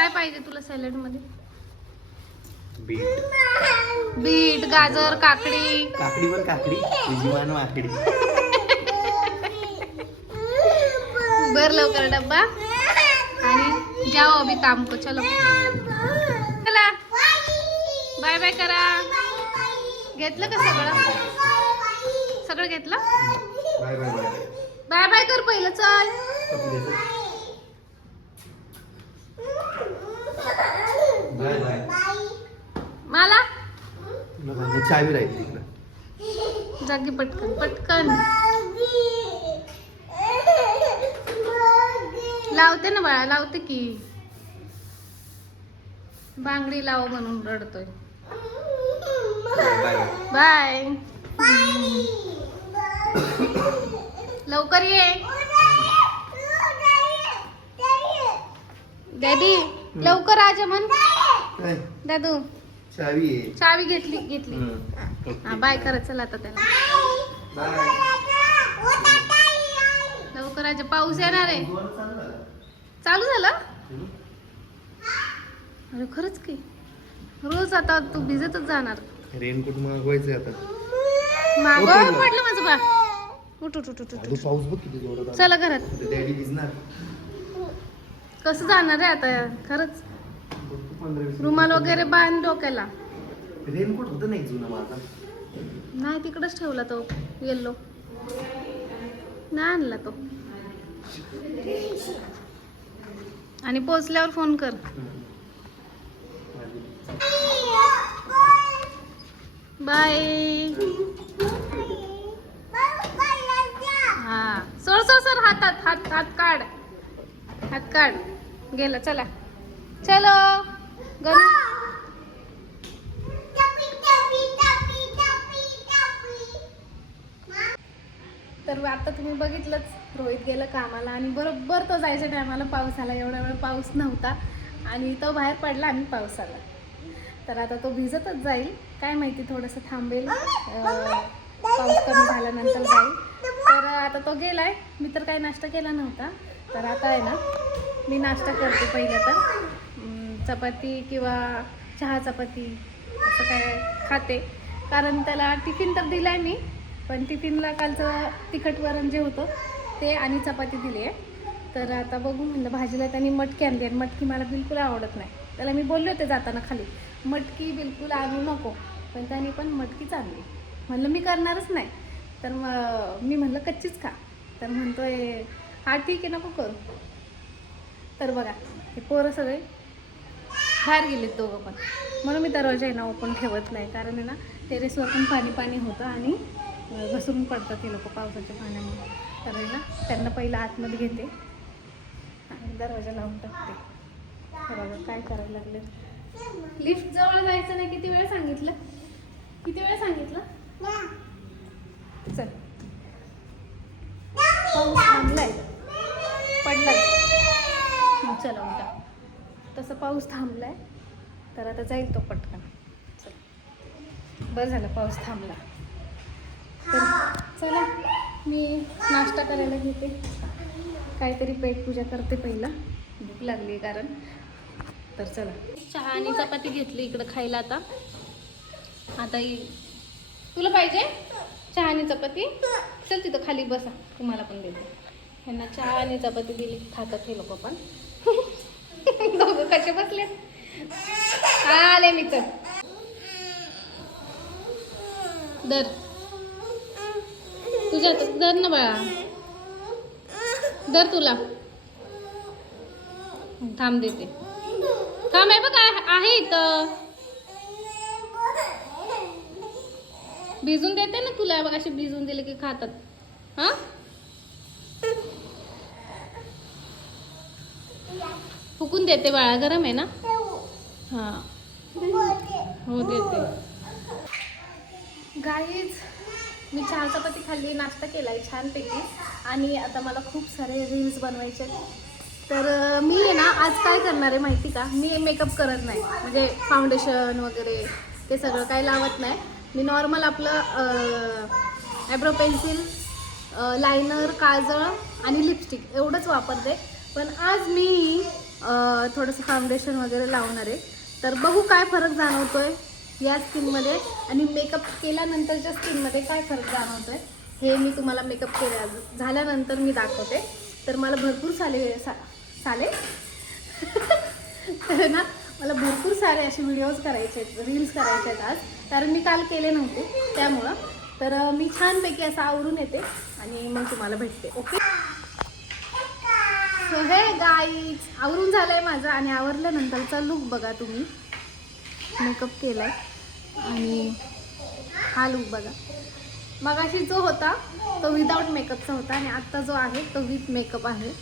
काय पाहिजे तुला सॅलड मध्ये? बीट, बीट, गाजर, काकडी. काकडी पण काकडी, विजवान वाकडी. बर लवकर डब्बा आणि जाओ अभी काम को. चलो चला बाय बाय करा. घेतलं का सगळं? सगळं घेतलं? Bye bye bye bye bye कर पहिलं. चल बाय बाय. मला चावी राहील तिकडं. जागी पटकन पटकन लावते ना बाळा, लावते की. बांगडी लाव म्हणून रडतोय. Bye bye. लवकर ये डॅडी. लवकर आजा म्हण बाय. दादू. चावी आहे. चावी घेतली. हा बाय करा. चला आता त्याला बाय. लवकर आजा. पाऊस येणार आहे. चालू झालं? अरे खरंच की. रोज आता तू भिजतच जाणार. रेनकोट मागवायचं आता. मागं पडलं माझं बाळ. उठ उठ उठ उठ उठ. पाऊस बघ किती जोरात आला. चला घरात. डॅडी भिजणार. कसं जाणार आहे आता खरंच? 15-20 रुमाल वगैरे बांध डोक्याला. रेनकोट होतं नाही जुना माझा. नाही तिकडच ठेवला तो येल्लो. नाही आणला तो. आणि पोचल्यावर फोन कर. बाय. हा सोड सोड सोड. हातात हात हात काढ. हात काढ. गेला. चला चलो गणू. तर आता तुम्ही बघितलंच, रोहित गेला कामाला आणि बरोबर तो जायच्या टायमाला पाऊस आला. एवढा वेळ पाऊस नव्हता आणि तो बाहेर पडला आणि पाऊस आला. तर आता तो भिजतच जाईल. काय माहिती थोडंसं थांबेल, पाऊस कमी झाल्यानंतर जाईल. तर आता तो गेलाय. मी तर काही नाश्ता केला नव्हता. तर आता आहे ना मी नाश्ता करते पहिले. तर चपाती किंवा चहा चपाती असं काय खाते. कारण त्याला टिफिन तर दिला आहे मी, पण टिफिनला कालचं तिखट वरण जे होतं ते आणि चपाती दिली आहे. तर आता बघू म्हणलं. भाजीला त्यांनी मटकी आणली आणि मटकी मला बिलकुल आवडत नाही. त्याला मी बोलले होते जाताना खाली मटकी बिलकुल आणू नको, पण त्यांनी पण मटकीच आणली. म्हणलं मी करणारच नाही. तर मग मी म्हणलं कच्चीच खा. तर म्हणतोय हा ठीक आहे नको करू. तर बघा हे पोरं सगळे बाहेर गेलेत दोघं पण. म्हणून मी दरवाजा आहे ना ओपन ठेवत नाही. कारण आहे ना टेरेसवर पण पाणी पाणी होतं आणि घसरून पडतात ते लोक पावसाच्या पाण्यामुळे. तर आहे ना त्यांना पहिलं आतमध्ये घेते आणि दरवाजा लावून टाकते. बघा काय करायला लागले. लिफ्ट जवळ जायचं नाही. किती वेळ सांगितलं? चल पाऊस थांबलाय. पडला. चला उठा. तसं पाऊस थांबलाय तर आता जाईल तो पटकन. चल बरं झालं पाऊस थांबला. तर चला मी नाश्ता करायला घेते. काहीतरी पेटपूजा करते पहिला. भूक लागली कारण. तर चला चहा आणि चपाती घेतली इकडं खायला. आता तुला पाहिजे चहा आणि चपाती? चल तिथं खाली बसा. तुम्हाला पण देते. ह्यांना चहा आणि चपाती दिली खातात हे लोक पण. दोघं कसे बसले. आले मी तर. दर तुझ्या दर ना बाळा. दर तुला. थांब देते. थांब आहे बघ आहे इथं. भिजून देते ना तुला. बघ असे भिजून दिले की खातात. हा फुकून देते बाळा. गरम आहे ना. हा हो देते. गाईज मी चहा चपाती खाल्ली. नाश्ता केला आहे छानपैकी. आणि आता मला खूप सारे रील्स बनवायचे. तर मी आहे ना आज काय करणार आहे माहिती का? मी मेकअप करत नाही. म्हणजे फाउंडेशन वगैरे ते सगळं काही लावत नाही. मी नॉर्मल आपलं आयब्रो पेन्सिल, लायनर, काजळ आणि लिपस्टिक एवढंच वापरते. पण आज मी थोडंसं फाउंडेशन वगैरे लावणार आहे. तर बघू काय फरक जाणवतोय या स्किनमध्ये आणि मेकअप केल्यानंतरच्या स्किनमध्ये काय फरक जाणवतोय हे मी तुम्हाला मेकअप झाल्यानंतर मी दाखवते. तर मला भरपूर साले तर ना मला भरपूर सारे असे व्हिडिओज करायचे आहेत, रील्स करायचे आहेत आज, कारण मी काल केले नव्हते त्यामुळं. तर मी छानपैकी असं आवरून येते आणि मग तुम्हाला भेटते. ओके. सो हे गाईज आवरून झालं आहे माझं आणि आवरल्यानंतरचा लुक बघा तुम्ही. मेकअप केला आहे आणि हा लुक बघा. मगाशी जो होता तो विदाऊट मेकअपचा होता आणि आत्ता जो आहे तो विथ मेकअप आहे.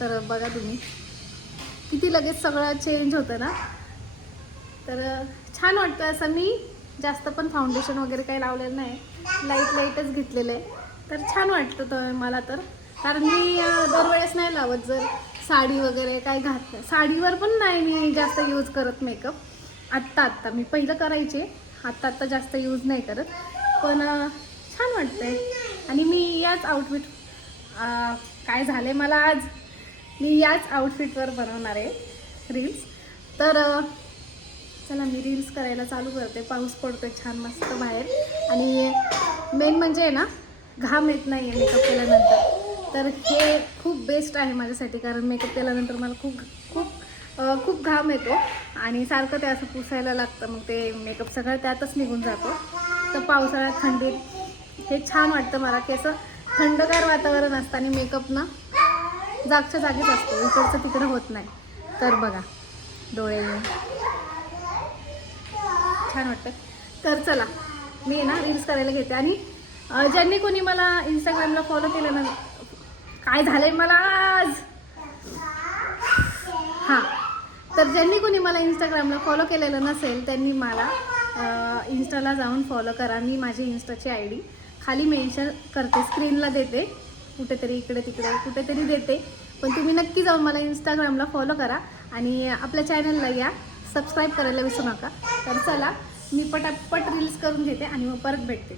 तर बघा तुम्ही किती लगेच सगळं चेंज होतं ना. तर छान वाटतं असं. मी जास्त पण फाउंडेशन वगैरे काही लावलेलं नाही, लाईटच घेतलेलं आहे. तर छान वाटतं तो मला तर, कारण मी दरवेळेस नाही लावत जर साडी वगैरे काय घातलं. साडीवर पण नाही मी जास्त यूज करत मेकअप. आत्ता मी पहिलं करायचे, आत्ता जास्त यूज नाही करत. पण छान वाटतंय. आणि मी याच आउटफिट काय झाले मला आज, मी याच आउटफिटवर बनवणार आहे रील्स. तर चला मी रील्स करायला चालू करते. पाऊस पडतोय छान मस्त बाहेर आणि मेन म्हणजे ना घाम येत नाही आहे मेकअप केल्यानंतर. तर हे खूप बेस्ट आहे माझ्यासाठी, कारण मेकअप केल्यानंतर मला खूप घाम येतो आणि सारखं ते असं पुसायला लागतं, मग ते मेकअप सगळं त्यातच निघून जातो. तर पावसाळ्यात थंडीत हे छान वाटतं मला की असं थंडगार वातावरण असतं आणि मेकअप ना जागच्या जागीच असतो, इकडचं तिकडं होत नाही. तर बघा डोळे छान वाटतं. तर चला मी ना रील्स करायला घेते. आणि ज्यांनी कोणी मला इंस्टाग्रामला फॉलो केलं ना, काय झालंय मला आज, हां, तर ज्यांनी कोणी मला इंस्टाग्रामला फॉलो केलेलं नसेल त्यांनी मला इंस्टाला जाऊन फॉलो करा. मी माझी इंस्टाची ID खाली मेन्शन करते, स्क्रीनला देते, कुठेतरी इकडे तिकडे कुठेतरी देते. पण तुम्ही नक्की जाऊन मला इंस्टाग्रामला फॉलो करा आणि आपल्या चॅनलला या, सबस्क्राईब करायला विसरू नका. तर चला मी पटापट रील्स करून घेते आणि मग परत भेटते.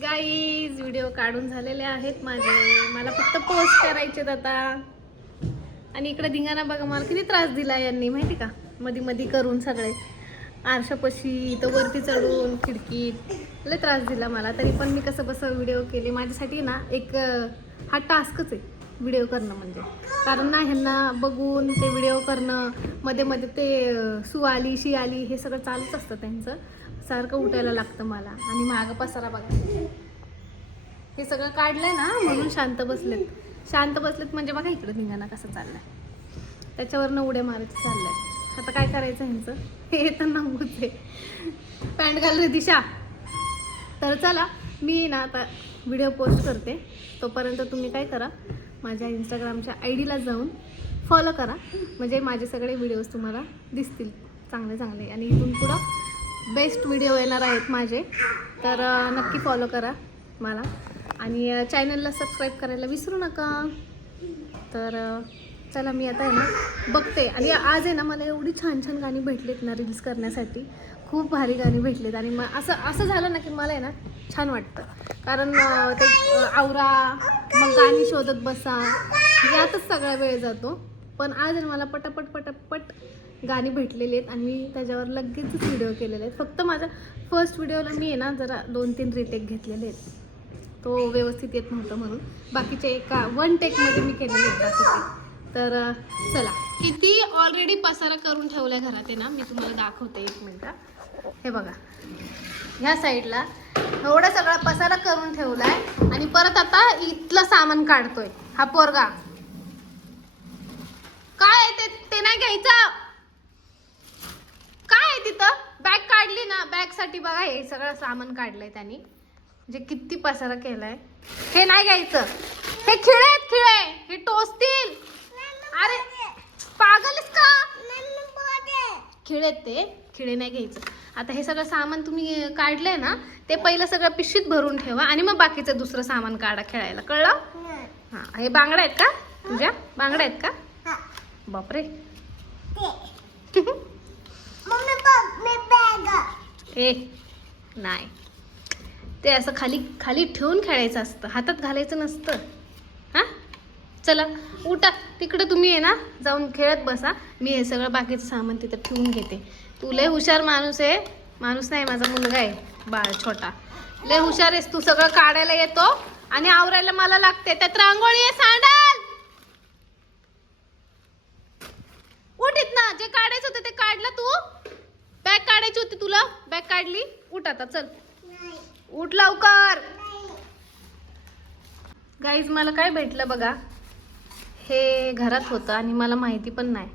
गाईज व्हिडिओ काढून झालेले आहेत माझे, मला फक्त पोस्ट करायचे आता. आणि इकडे धिंगाणा बघा, मला किती त्रास दिला यांनी माहिती का, मध्ये करून सगळे आरशापाशी तर वरती चढून खिडकीत लय त्रास दिला मला. तरी पण मी कसं बसं व्हिडिओ केले. माझ्यासाठी ना एक हा टास्कच आहे व्हिडिओ करणं म्हणजे, कारण ना ह्यांना बघून ते व्हिडिओ करणं, मध्ये ते सू आली शी आली हे सगळं चालूच असतं त्यांचं, सारखं उठायला लागतं मला. आणि मागं पसारा बघा, हे सगळं काढलंय ना म्हणून शांत बसलेत म्हणजे बघा इकडे धिंगाणा कसं चाललाय, त्याच्यावरनं उड्या मारायचं चाललंय. आता काय करायचं ह्यांचं, हे तर नंबूच आहे. पॅन्ट घाल रे दिशा. तर चला मी ना आता व्हिडिओ पोस्ट करते, तोपर्यंत तुम्ही काय करा, माझ्या इंस्टाग्रामच्या IDला जाऊन फॉलो करा, म्हणजे माझे सगळे व्हिडिओज तुम्हाला दिसतील चांगले. आणि इथून पुढं बेस्ट व्हिडिओ येणार आहेत माझे. तर नक्की फॉलो करा मला आणि चॅनलला सबस्क्राईब करायला विसरू नका. तर चला मी आता आहे ना बघते. आणि आज आहे ना मला एवढी छान गाणी भेटलीत ना रील्स करण्यासाठी, खूप भारी गाणी भेटलीत. आणि मग असं झालं ना की मला आहे ना छान वाटतं, कारण ते आवरा मग गाणी शोधत बसा यातच सगळा वेळ जातो. पण आज आहे मला पटापट गाणी भेटलेली आहेत आणि मी त्याच्यावर लगेचच व्हिडिओ केलेले आहेत. फक्त माझ्या फर्स्ट व्हिडिओला मी आहे ना जरा 2-3 रिटेक घेतलेले आहेत, तो व्यवस्थित येत नव्हतं म्हणून. बाकीचे 1 टेकमध्ये मी केलेले आहेत बाकीचे. तर चला किती ऑलरेडी पसारा करून ठेवलाय घरात आहे ना, मी तुम्हाला दाखवते 1 मिनिट. हे बघा ह्या साईडला एवढा सगळा पसारा करून ठेवलाय आणि परत आता इथलं सामान काढतोय हा पोरगा. काय आहे ते नाही घ्यायचं. काय आहे तिथं, बॅग काढली ना, बॅग साठी बघा हे सगळं सामान काढलंय त्यांनी, म्हणजे किती पसारा केलाय. हे नाही घ्यायचं, हे खिळे हे टोचतील. अरे पागलच का, खिळे नाही घ्यायचं. आता हे सगळं सामान तुम्ही काढलंय ना, ते पहिलं सगळं पिशवीत भरून ठेवा आणि मग बाकीचं दुसरं सामान काढा खेळायला, कळलं? हा, हे बांगड्या आहेत का तुझ्या, बांगड्या आहेत का? बापरे. ए नाही, ते असं खाली ठेवून खेळायचं असतं, हातात घालायचं नसतं. हा चला उठा. तिकडे तुम्ही आहे ना जाऊन खेळत बसा, मी हे सगळं बाकीचं सामान तिथं ठेवून घेते. तू लय हुशार माणूस आहे, माणूस नाही माझा मुलगा आहे, बाळ छोटा. लय हुशार आहेस तू, सगळं काढायला येतो आणि आवरायला मला लागते. त्यात रांगोळी आहे, सांडाल उठीत ना. जे काढायचं होतं ते काढलं तू. बॅग काढायची होती तुला, बॅग काढली. उठ आता, चल उठ लवकर. गाईज मला काय भेटलं बघा, हे घरात होतं आणि मला माहिती पण नाही.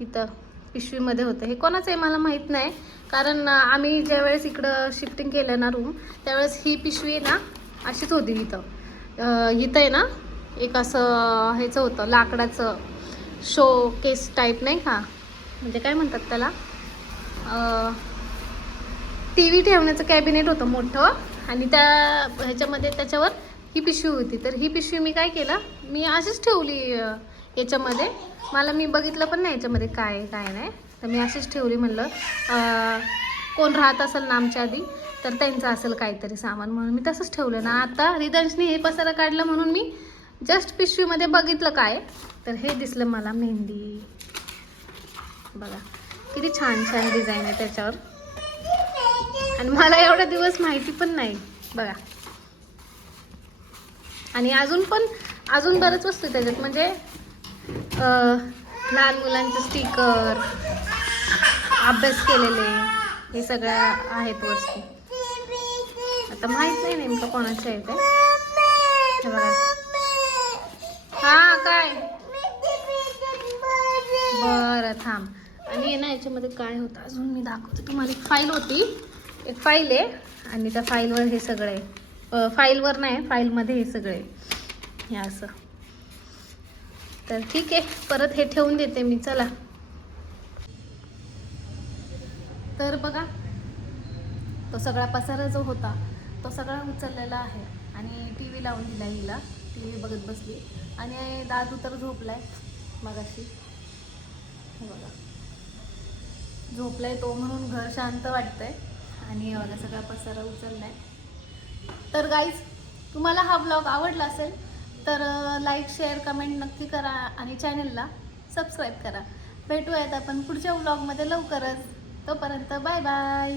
इथं पिशवीमध्ये होतं. हे कोणाचं आहे मला माहीत नाही, कारण आम्ही ज्यावेळेस इकडं शिफ्टिंग केलं ना रूम, त्यावेळेस ही पिशवी ना अशीच होती. इथं आहे ना एक असं ह्याचं होतं, लाकडाचं शो केस टाईप नाही का, म्हणजे काय म्हणतात त्याला, TV ठेवण्याचं कॅबिनेट होतं मोठं, आणि त्या ह्याच्यामध्ये त्याच्यावर ही पिशवी होती. तर ही पिशवी मी काय केलं, मी अशीच ठेवली याच्यामध्ये. मी बघितलं पण नाही याच्यामध्ये काय नाही, तर मी अशीच ठेवली. म्हणलं कोण राहत असेल ना आमच्या आधी, तर त्यांचं असेल काहीतरी सामान, म्हणून मी तसंच ठेवलं ना. आता रिदांशने हे पसारा काढलं म्हणून मी जस्ट पिशवीमध्ये बघितलं काय, तर हे दिसलं मला, मेहंदी. बघा किती छान छान डिझाईन आहे त्याच्यावर, आणि मला एवढा दिवस माहिती पण नाही बघा. आणि अजून बरंच वस्तू त्याच्यात, म्हणजे लहान मुलांचे स्टिकर, अभ्यास केलेले, हे सगळ्या आहेत वस्तू. आता माहित नाही नेमकं कोणाचं आहे ते. हे बघा. हा काय, बरं थांब. आणि ना याच्यामध्ये काय होतं अजून मी दाखवते तुम्हाला. एक फाईल होती, एक फाईल आहे, आणि त्या फाईलवर हे सगळं आहे. फाईलवर नाही, फाईलमध्ये हे सगळं आहे, हे असं. तर ठीक आहे, परत हे ठेवून देते मी. चला. तर बघा, तो सगळा पसारा जो होता तो सगळा उचललेला आहे, आणि TV लावून दिला हिला. TV बघत बसली, आणि दादू तर झोपलाय मगाशी. हे बघा झोपलाय तो, म्हणून घर शांत वाटतंय. आणि बघा सगळा पसारा उचललाय. तर गाईज, तुम्हाला हा ब्लॉग आवडला असेल तर लाईक, शेअर, कमेंट नक्की करा, आणि चॅनलला सबस्क्राईब करा. भेटूयात आपण पुढच्या ब्लॉगमध्ये लवकरच. तोपर्यंत बाय बाय.